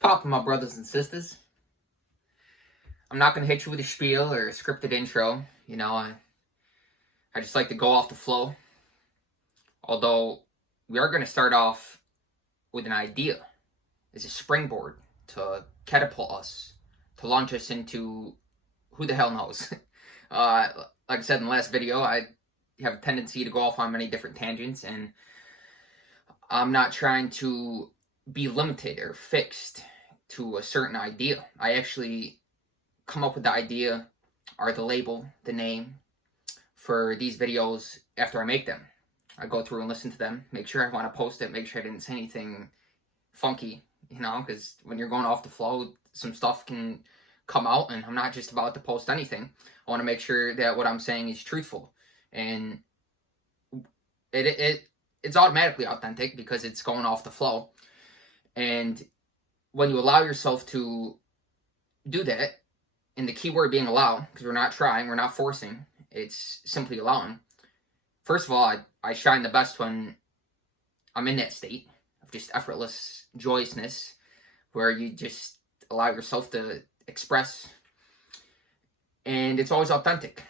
Popping, my brothers and sisters. I'm not going to hit you with a spiel or a scripted intro. I just like to go off the flow. Although, we are going to start off with an idea as a springboard to catapult us, to launch us into who the hell knows. Like I said in the last video, I have a tendency to go off on many different tangents, and I'm not trying to be limited or fixed to a certain idea. I actually come up with the idea or the label, the name for these videos after I make them. I go through and listen to them, make sure I want to post it, make sure I didn't say anything funky, because when you're going off the flow, some stuff can come out, and I'm not just about to post anything. I want to make sure that what I'm saying is truthful, and it's automatically authentic because it's going off the flow. And when you allow yourself to do that, and the key word being allow, because we're not trying, we're not forcing, it's simply allowing. First of all, I shine the best when I'm in that state of just effortless joyousness, where you just allow yourself to express, and it's always authentic.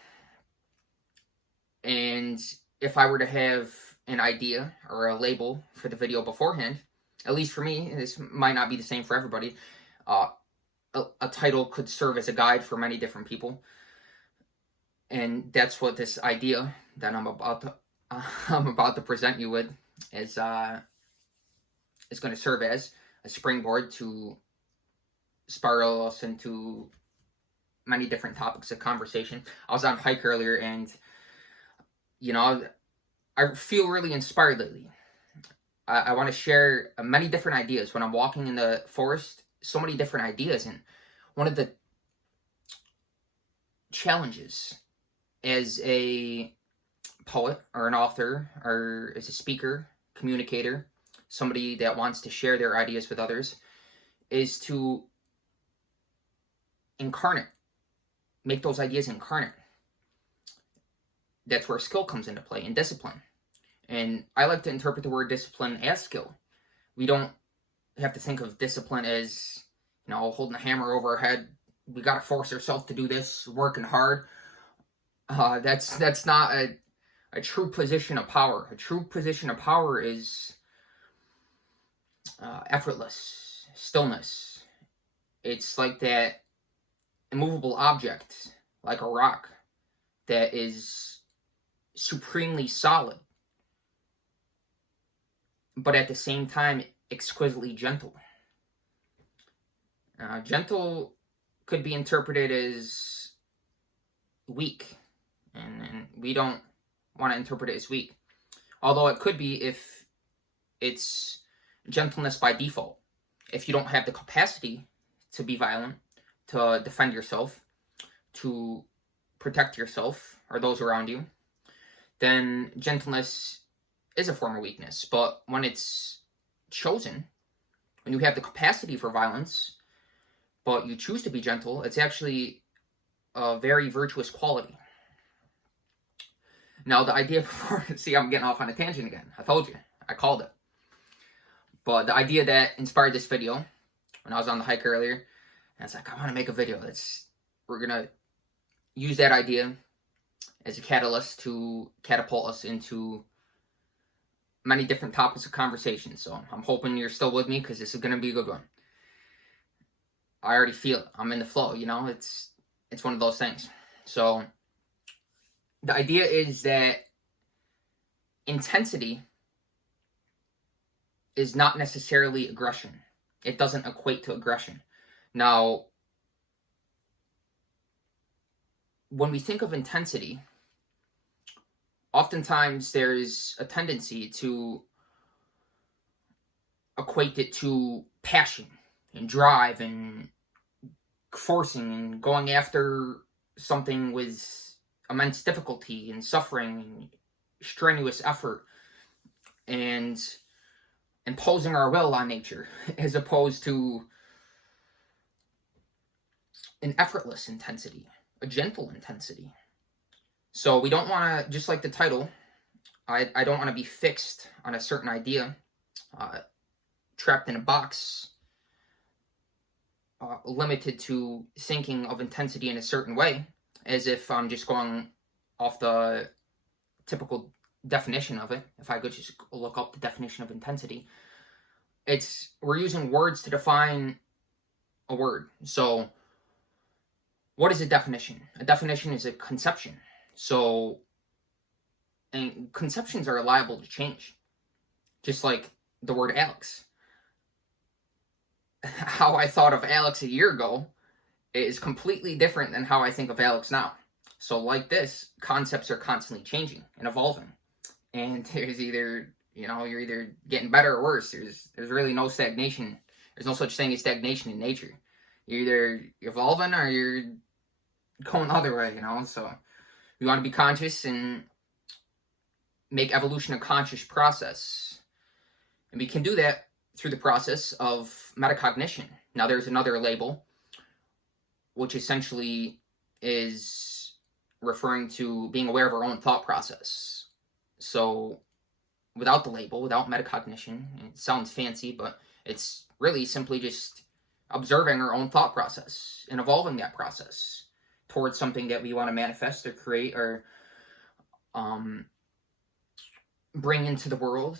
And if I were to have an idea or a label for the video beforehand, at least for me, this might not be the same for everybody, a title could serve as a guide for many different people. And that's what this idea that I'm about to present you with is going to serve as a springboard to spiral us into many different topics of conversation. I was on a hike earlier, and I feel really inspired lately. I want to share many different ideas. When I'm walking in the forest, so many different ideas. And one of the challenges as a poet or an author or as a speaker, communicator, somebody that wants to share their ideas with others, is to make those ideas incarnate. That's where skill comes into play, and discipline. And I like to interpret the word discipline as skill. We don't have to think of discipline as, holding a hammer over our head. We got to force ourselves to do this, working hard. That's not a true position of power. A true position of power is effortless, stillness. It's like that immovable object, like a rock, that is supremely solid, but at the same time exquisitely gentle. Gentle could be interpreted as weak, and we don't want to interpret it as weak. Although it could be if it's gentleness by default. If you don't have the capacity to be violent, to defend yourself, to protect yourself or those around you, then gentleness is a form of weakness. But when it's chosen, when you have the capacity for violence, but you choose to be gentle, it's actually a very virtuous quality. Now, the idea before, see, I'm getting off on a tangent again. I told you, I called it. But the idea that inspired this video, when I was on the hike earlier, and I was like, I want to make a video. We're going to use that idea as a catalyst to catapult us into many different topics of conversation. So I'm hoping you're still with me, because this is going to be a good one. I already feel it. I'm in the flow, it's one of those things. So the idea is that intensity is not necessarily aggression. It doesn't equate to aggression. Now, when we think of intensity, oftentimes there's a tendency to equate it to passion and drive and forcing and going after something with immense difficulty and suffering and strenuous effort and imposing our will on nature, as opposed to an effortless intensity, a gentle intensity. So we don't want to, just like the title, I don't want to be fixed on a certain idea, trapped in a box, limited to thinking of intensity in a certain way, as if I'm just going off the typical definition of it. If I could just look up the definition of intensity, we're using words to define a word. So what is a definition? A definition is a conception. So, and conceptions are liable to change. Just like the word Alex. How I thought of Alex a year ago is completely different than how I think of Alex now. So like this, concepts are constantly changing and evolving. And there's either, you're either getting better or worse. There's really no stagnation. There's no such thing as stagnation in nature. You're either evolving or you're going the other way, So we want to be conscious and make evolution a conscious process. And we can do that through the process of metacognition. Now there's another label, which essentially is referring to being aware of our own thought process. So without the label, without metacognition, it sounds fancy, but it's really simply just observing our own thought process and evolving that process towards something that we want to manifest or create or bring into the world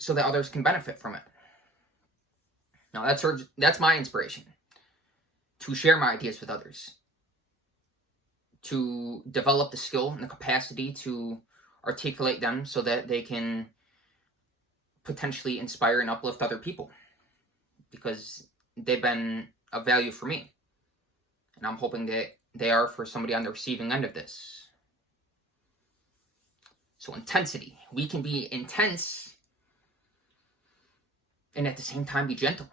so that others can benefit from it. Now that's my inspiration, to share my ideas with others, to develop the skill and the capacity to articulate them so that they can potentially inspire and uplift other people, because they've been of value for me, and I'm hoping that they are for somebody on the receiving end of this. So intensity. We can be intense and at the same time be gentle.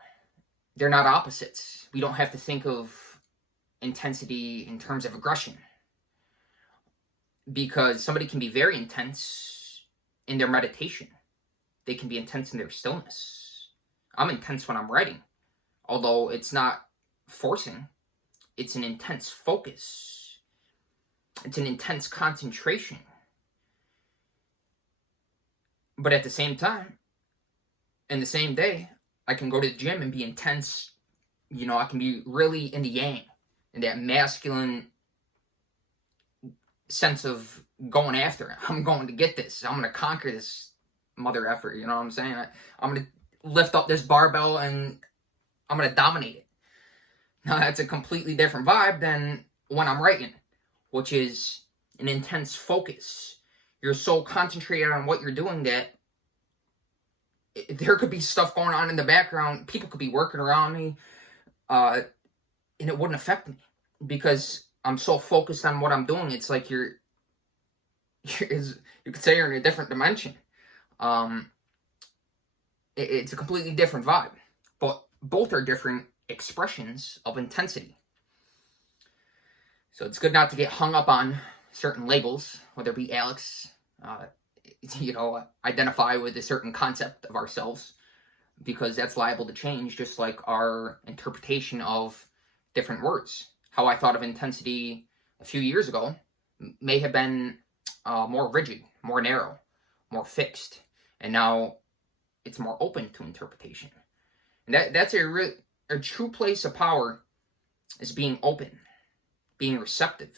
They're not opposites. We don't have to think of intensity in terms of aggression, because somebody can be very intense in their meditation. They can be intense in their stillness. I'm intense when I'm writing, although it's not forcing. It's an intense focus. It's an intense concentration. But at the same time, in the same day, I can go to the gym and be intense. I can be really in the yang, in that masculine sense of going after it. I'm going to get this. I'm going to conquer this mother effort. You know what I'm saying? I'm going to lift up this barbell and I'm going to dominate it. Now, that's a completely different vibe than when I'm writing, which is an intense focus. You're so concentrated on what you're doing that there could be stuff going on in the background. People could be working around me, and it wouldn't affect me because I'm so focused on what I'm doing. It's like you could say you're in a different dimension. It's a completely different vibe, but both are different expressions of intensity. So it's good not to get hung up on certain labels, whether it be Alex, identify with a certain concept of ourselves, because that's liable to change, just like our interpretation of different words. How I thought of intensity a few years ago may have been more rigid, more narrow, more fixed, and now it's more open to interpretation. And that's a true place of power, is being open, being receptive,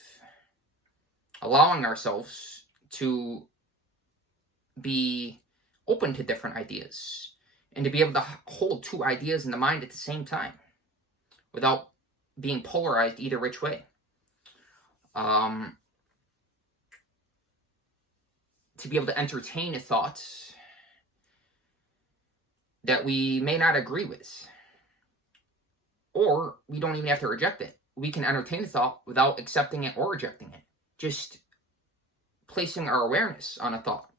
allowing ourselves to be open to different ideas and to be able to hold two ideas in the mind at the same time without being polarized either which way. To be able to entertain a thought that we may not agree with, or we don't even have to reject it. We can entertain a thought without accepting it or rejecting it. Just placing our awareness on a thought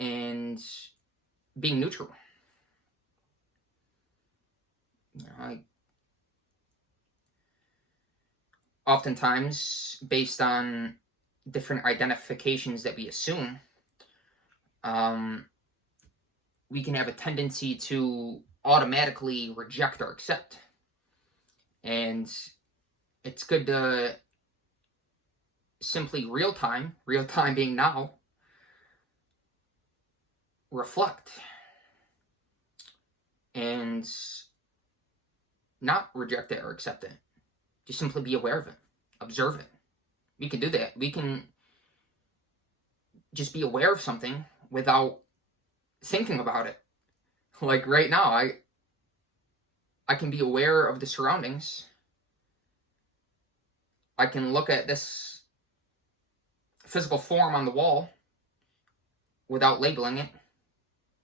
and being neutral. Oftentimes, based on different identifications that we assume, we can have a tendency to automatically reject or accept. And it's good to simply real time being now, reflect. and not reject it or accept it. Just simply be aware of it. Observe it. We can do that. We can just be aware of something without thinking about it. Like right now, I can be aware of the surroundings. I can look at this physical form on the wall without labeling it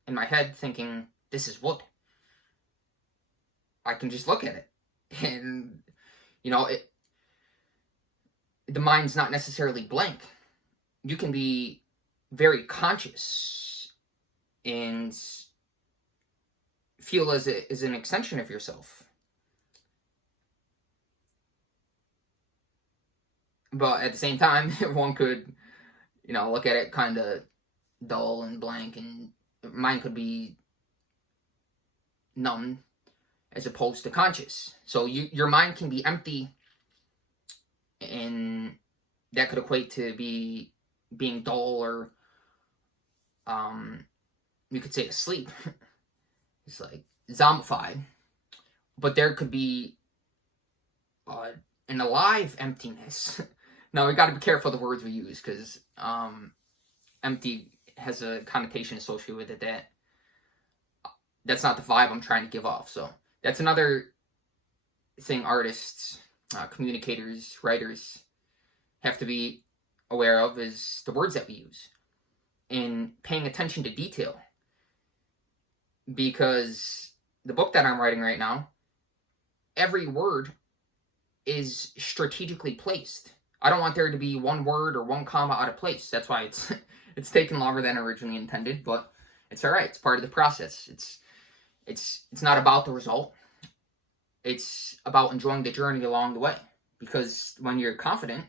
in my head, thinking, this is wood. I can just look at it. And, the mind's not necessarily blank. You can be very conscious and feel as an extension of yourself. But at the same time, one could, look at it kind of dull and blank, and mind could be numb as opposed to conscious. So your mind can be empty, and that could equate to being dull, or you could say asleep. It's like zombified. But there could be an alive emptiness. Now, we got to be careful the words we use, because empty has a connotation associated with it that's not the vibe I'm trying to give off. So that's another thing artists, communicators, writers have to be aware of, is the words that we use and paying attention to detail. Because the book that I'm writing right now, every word is strategically placed. I don't want there to be one word or one comma out of place. That's why it's taken longer than originally intended, but it's all right. It's part of the process. It's not about the result. It's about enjoying the journey along the way. Because when you're confident,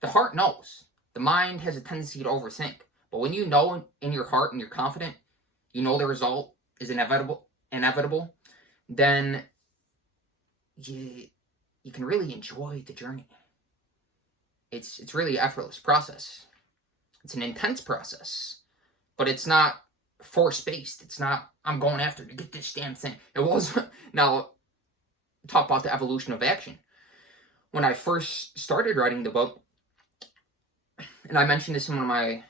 the heart knows. The mind has a tendency to overthink. But when you know in your heart and you're confident, you know the result is inevitable, then you can really enjoy the journey. It's really an effortless process. It's an intense process, but it's not force-based. It's not, I'm going after to get this damn thing. It was, now, talk about the evolution of action. When I first started writing the book, and I mentioned this in one of my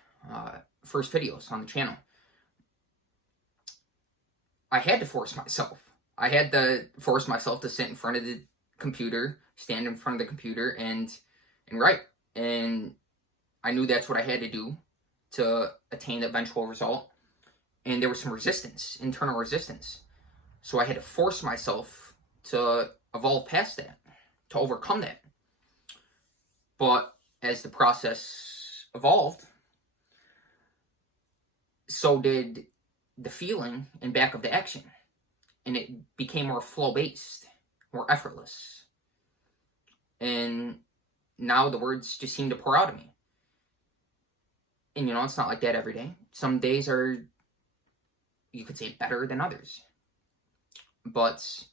first videos on the channel, I had to force myself. I had to force myself to sit in front of the computer, stand in front of the computer, and write. And I knew that's what I had to do to attain the eventual result. And there was some resistance, internal resistance. So I had to force myself to evolve past that, to overcome that. But as the process evolved, so did the feeling in back of the action. And it became more flow-based, more effortless. And now the words just seem to pour out of me. And it's not like that every day. Some days are, you could say, better than others. But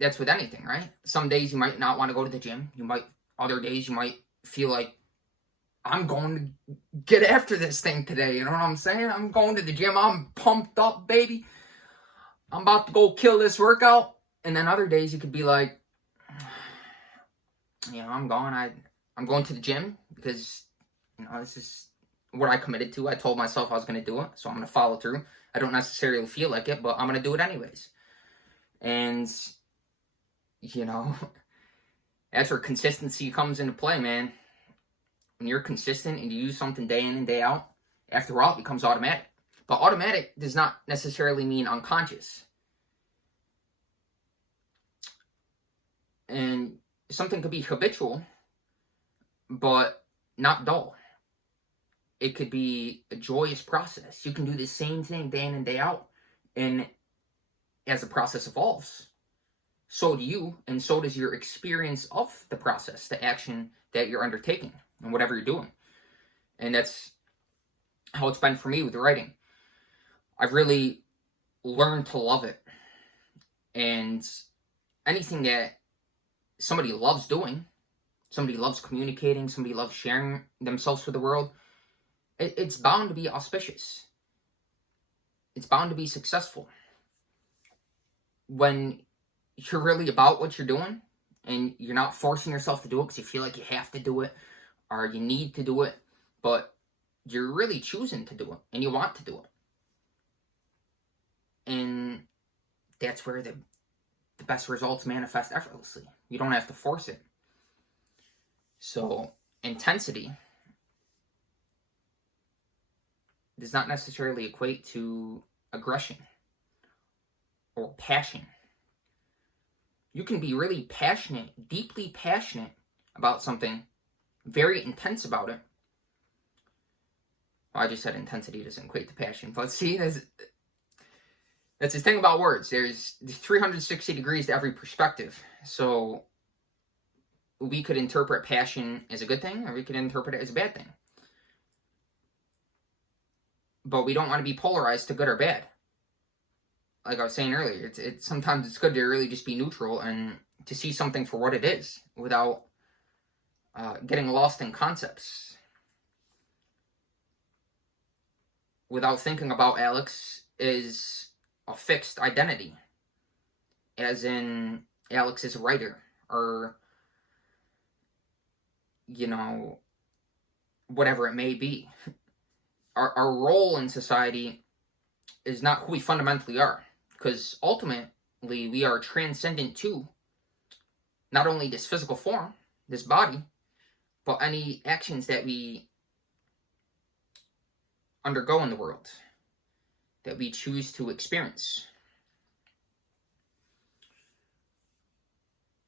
that's with anything, right? Some days you might not want to go to the gym. Other days you might feel like, I'm going to get after this thing today. You know what I'm saying? I'm going to the gym. I'm pumped up, baby. I'm about to go kill this workout. And then other days you could be like, I'm going to the gym because, this is what I committed to. I told myself I was going to do it, so I'm going to follow through. I don't necessarily feel like it, but I'm going to do it anyways. And, that's where consistency comes into play, man. When you're consistent and you use something day in and day out, after a while it becomes automatic. But automatic does not necessarily mean unconscious. And something could be habitual, but not dull. It could be a joyous process. You can do the same thing day in and day out. And as the process evolves, so do you, and so does your experience of the process, the action that you're undertaking, and whatever you're doing. And that's how it's been for me with writing. I've really learned to love it. And anything that somebody loves doing, somebody loves communicating, somebody loves sharing themselves with the world, it's bound to be auspicious. it's bound to be successful. When you're really about what you're doing and you're not forcing yourself to do it because you feel like you have to do it or you need to do it, but you're really choosing to do it and you want to do it. And that's where the best results manifest effortlessly. You don't have to force it. So intensity does not necessarily equate to aggression or passion. You can be really passionate, deeply passionate about something, very intense about it. Well, I just said intensity doesn't equate to passion, but see, that's the thing about words. There's 360 degrees to every perspective. So we could interpret passion as a good thing, or we could interpret it as a bad thing. But we don't want to be polarized to good or bad. Like I was saying earlier, sometimes it's good to really just be neutral and to see something for what it is without getting lost in concepts. Without thinking about Alex as a fixed identity, as in Alex is a writer, or, whatever it may be. Our role in society is not who we fundamentally are, because ultimately we are transcendent to not only this physical form, this body, but any actions that we undergo in the world, that we choose to experience.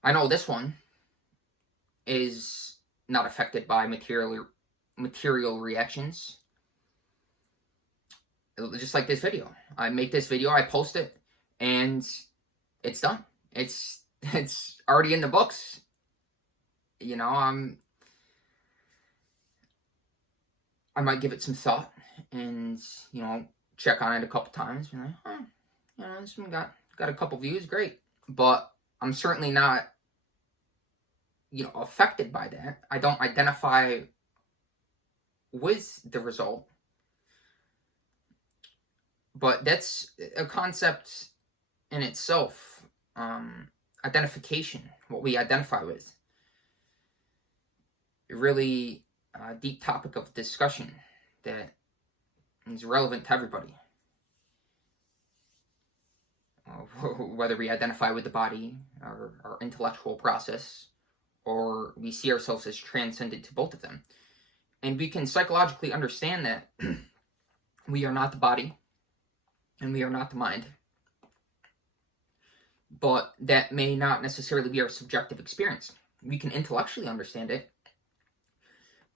I know this one is not affected by material reactions. Just like this video. I make this video, I post it, and it's done. It's already in the books. I might give it some thought and, check on it a couple times. And this one got a couple views, great. But I'm certainly not, affected by that. I don't identify with the result. But that's a concept in itself. Identification, what we identify with. A really deep topic of discussion that is relevant to everybody. Whether we identify with the body, or our intellectual process, or we see ourselves as transcendent to both of them. And we can psychologically understand that we are not the body, and we are not the mind. But that may not necessarily be our subjective experience. We can intellectually understand it,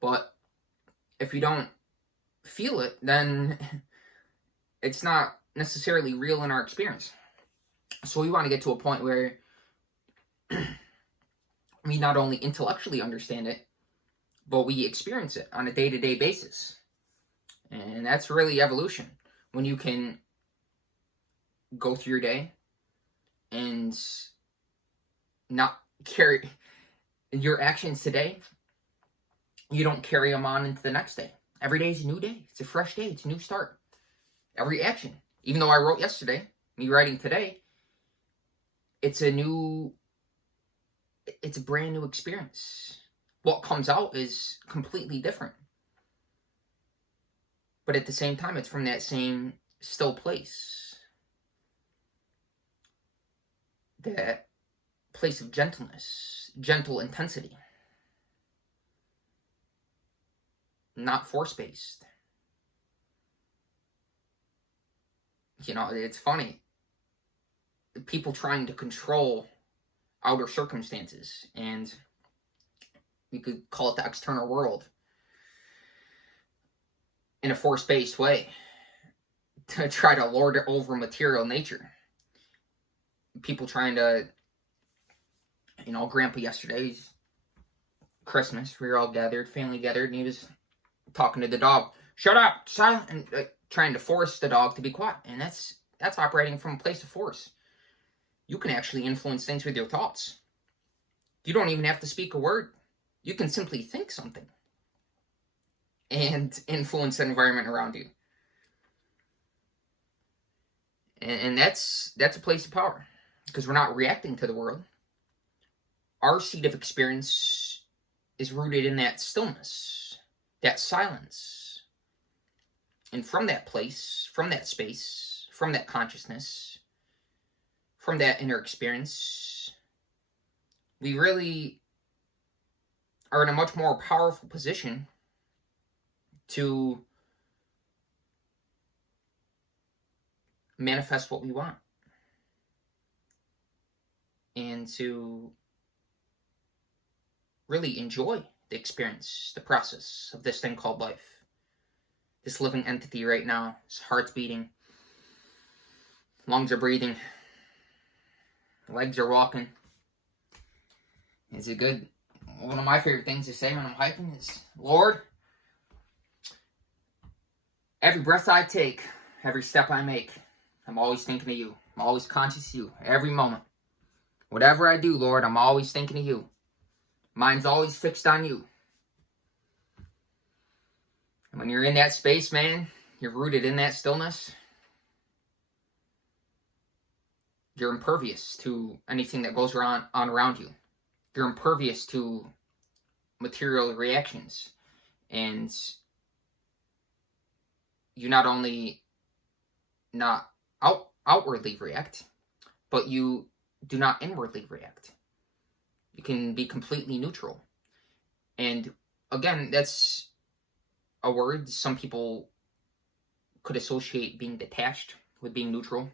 but if we don't feel it, then it's not necessarily real in our experience. So we want to get to a point where we not only intellectually understand it, but we experience it on a day-to-day basis. And that's really evolution. When you can go through your day and not carry your actions today, you don't carry them on into the next day. Every day is a new day. It's a fresh day. It's a new start. Every action. Even though I wrote yesterday, me writing today, it's a brand new experience. What comes out is completely different. But at the same time, it's from that same still place. That place of gentleness, gentle intensity. Not force-based. It's funny. People trying to control outer circumstances, and we could call it the external world, in a force-based way, to try to lord it over material nature. People trying to, Grandpa yesterday's Christmas, we were all gathered, family gathered, and he was talking to the dog. Shut up, silent, and trying to force the dog to be quiet. And that's operating from a place of force. You can actually influence things with your thoughts. You don't even have to speak a word. You can simply think something and influence the environment around you. And that's a place of power, because we're not reacting to the world. Our seed of experience is rooted in that stillness, that silence. And from that place, from that space, from that consciousness, from that inner experience, we really are in a much more powerful position to manifest what we want and to really enjoy the experience, the process of this thing called life. This living entity right now, his heart's beating, lungs are breathing, legs are walking. Is it good? One of my favorite things to say when I'm hiking is, Lord, every breath I take, every step I make, I'm always thinking of you. I'm always conscious of you, every moment. Whatever I do, Lord, I'm always thinking of you. Mind's always fixed on you. And when you're in that space, man, you're rooted in that stillness, you're impervious to anything that goes on around you. You're impervious to material reactions. And you not only not outwardly react, but you do not inwardly react. You can be completely neutral. And again, that's a word some people could associate being detached with being neutral.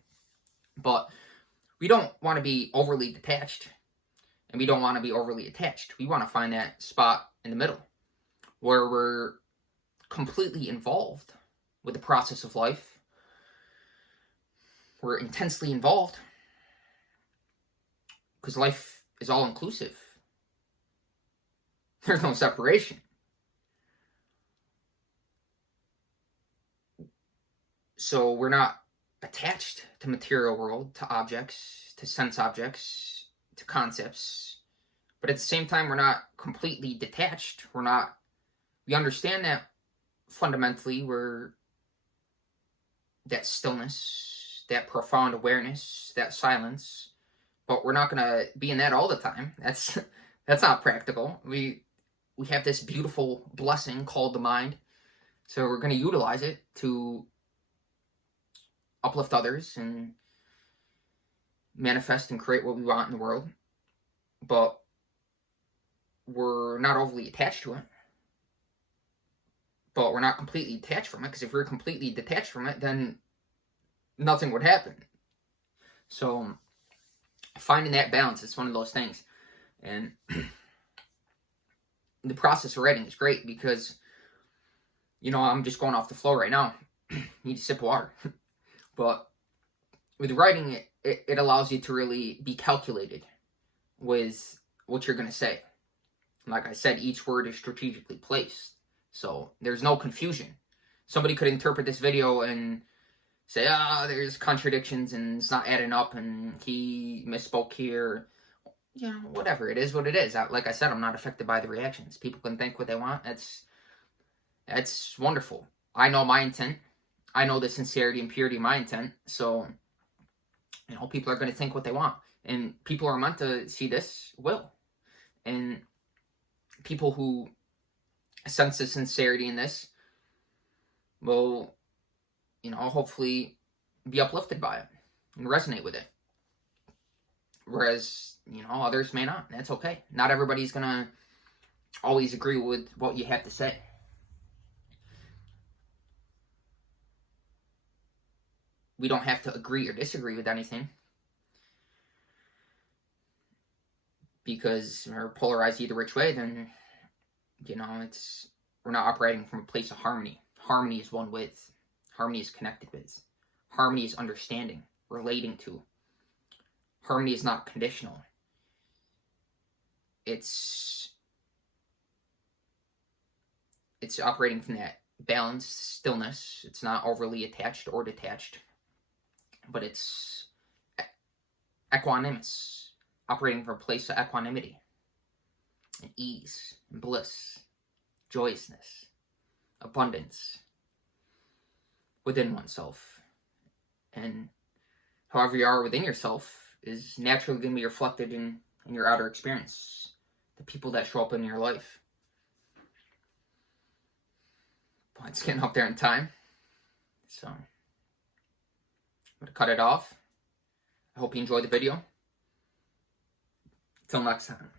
But we don't want to be overly detached, and we don't want to be overly attached. We want to find that spot in the middle where we're completely involved with the process of life. We're intensely involved because life is all inclusive. There's no separation. So we're not attached to material world, to objects, to sense objects, to concepts. But at the same time, we're not completely detached. We understand that fundamentally we're that stillness, that profound awareness, that silence. But we're not going to be in that all the time. That's not practical. We have this beautiful blessing called the mind. So we're going to utilize it to uplift others and manifest and create what we want in the world. But we're not overly attached to it. But we're not completely detached from it, because if we're completely detached from it, then nothing would happen. So finding that balance is one of those things. And the process of writing is great because, I'm just going off the flow right now. Need a sip of water. But with writing, it allows you to really be calculated with what you're going to say. Like I said, each word is strategically placed. So there's no confusion. Somebody could interpret this video and say, there's contradictions and it's not adding up and he misspoke here. Whatever. It is what it is. Like I said, I'm not affected by the reactions. People can think what they want. That's wonderful. I know my intent. I know the sincerity and purity of my intent. So, people are going to think what they want. And people who are meant to see this will. And people who sense the sincerity in this will, hopefully be uplifted by it and resonate with it. Whereas, others may not. That's okay. Not everybody's going to always agree with what you have to say. We don't have to agree or disagree with anything, because we're polarized either which way, then, we're not operating from a place of harmony. Harmony is one with. Harmony is connected with. Harmony is understanding, relating to. Harmony is not conditional. It's operating from that balanced stillness. It's not overly attached or detached, but it's equanimous, operating from a place of equanimity and ease and bliss, joyousness, abundance within oneself. And however you are within yourself is naturally going to be reflected in your outer experience, the people that show up in your life. But it's getting up there in time, so I'm going to cut it off. I hope you enjoyed the video. Till next time.